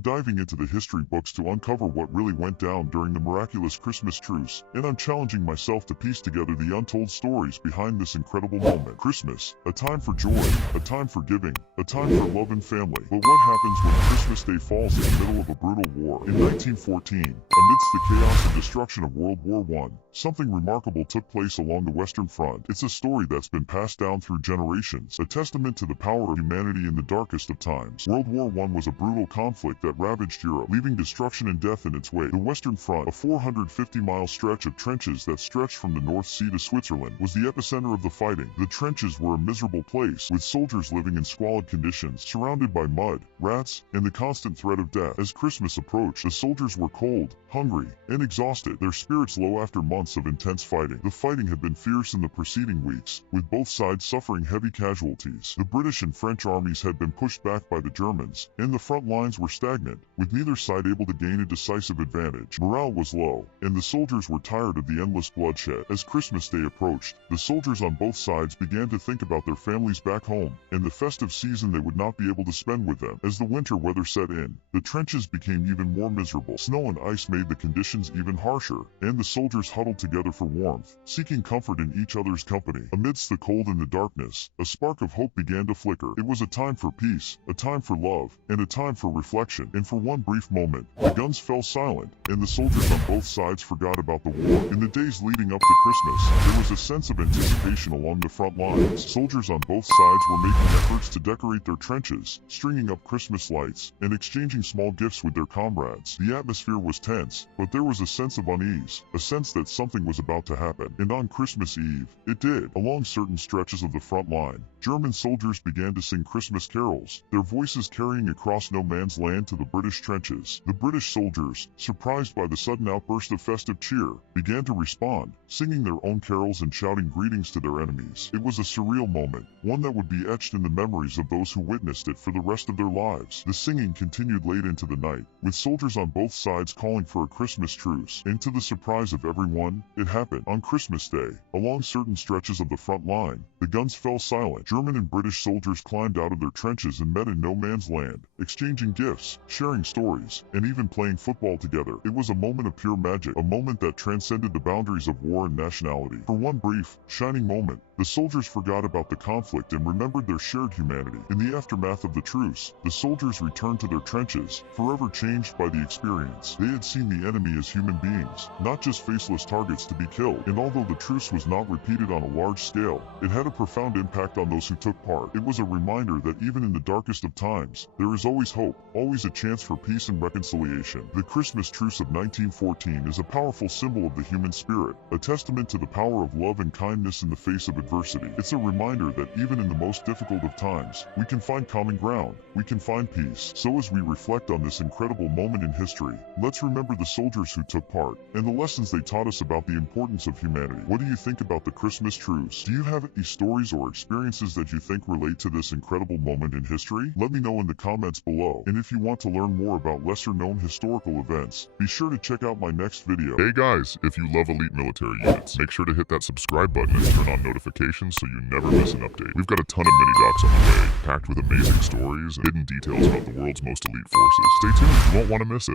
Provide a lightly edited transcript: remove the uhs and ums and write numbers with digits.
I'm diving into the history books to uncover what really went down during the miraculous Christmas truce, and I'm challenging myself to piece together the untold stories behind this incredible moment. Christmas, a time for joy, a time for giving, a time for love and family. But what happens when Christmas Day falls in the middle of a brutal war? In 1914, amidst the chaos and destruction of World War I, something remarkable took place along the Western Front. It's a story that's been passed down through generations, a testament to the power of humanity in the darkest of times. World War I was a brutal conflict that ravaged Europe, leaving destruction and death in its wake. The Western Front, a 450-mile stretch of trenches that stretched from the North Sea to Switzerland, was the epicenter of the fighting. The trenches were a miserable place, with soldiers living in squalid conditions, surrounded by mud, rats, and the constant threat of death. As Christmas approached, the soldiers were cold, hungry, and exhausted, their spirits low after months of intense fighting. The fighting had been fierce in the preceding weeks, with both sides suffering heavy casualties. The British and French armies had been pushed back by the Germans, and the front lines were stagnant, with neither side able to gain a decisive advantage. Morale was low, and the soldiers were tired of the endless bloodshed. As Christmas Day approached, the soldiers on both sides began to think about their families back home, and the festive season they would not be able to spend with them. As the winter weather set in, the trenches became even more miserable. Snow and ice made the conditions even harsher, and the soldiers huddled together for warmth, seeking comfort in each other's company. Amidst the cold and the darkness, a spark of hope began to flicker. It was a time for peace, a time for love, and a time for reflection. And for one brief moment, the guns fell silent, and the soldiers on both sides forgot about the war. In the days leading up to Christmas, there was a sense of anticipation along the front lines. Soldiers on both sides were making efforts to decorate their trenches, stringing up Christmas lights, and exchanging small gifts with their comrades. The atmosphere was tense, but there was a sense of unease, a sense that something was about to happen. And on Christmas Eve, it did. Along certain stretches of the front line, German soldiers began to sing Christmas carols, their voices carrying across no man's land to the British trenches. The British soldiers, surprised by the sudden outburst of festive cheer, began to respond, singing their own carols and shouting greetings to their enemies. It was a surreal moment, one that would be etched in the memories of those who witnessed it for the rest of their lives. The singing continued late into the night, with soldiers on both sides calling for a Christmas truce. And to the surprise of everyone, it happened. On Christmas Day, along certain stretches of the front line, the guns fell silent. German and British soldiers climbed out of their trenches and met in no man's land, exchanging gifts, sharing stories, and even playing football together. It was a moment of pure magic, a moment that transcended the boundaries of war and nationality. For one brief, shining moment, the soldiers forgot about the conflict and remembered their shared humanity. In the aftermath of the truce, the soldiers returned to their trenches, forever changed by the experience. They had seen the enemy as human beings, not just faceless targets to be killed. And although the truce was not repeated on a large scale, it had a profound impact on those who took part. It was a reminder that even in the darkest of times, there is always hope, always a chance for peace and reconciliation. The Christmas Truce of 1914 is a powerful symbol of the human spirit, a testament to the power of love and kindness in the face of adversity. It's a reminder that even in the most difficult of times, we can find common ground, we can find peace. So as we reflect on this incredible moment in history, let's remember the soldiers who took part, and the lessons they taught us about the importance of humanity. What do you think about the Christmas truce? Do you have any stories or experiences that you think relate to this incredible moment in history? Let me know in the comments below. And if you want to learn more about lesser-known historical events, be sure to check out my next video. Hey guys, if you love elite military units, make sure to hit that subscribe button and turn on notifications so you never miss an update. We've got a ton of mini-docs on the way, packed with amazing stories and hidden details about the world's most elite forces. Stay tuned, you won't want to miss it.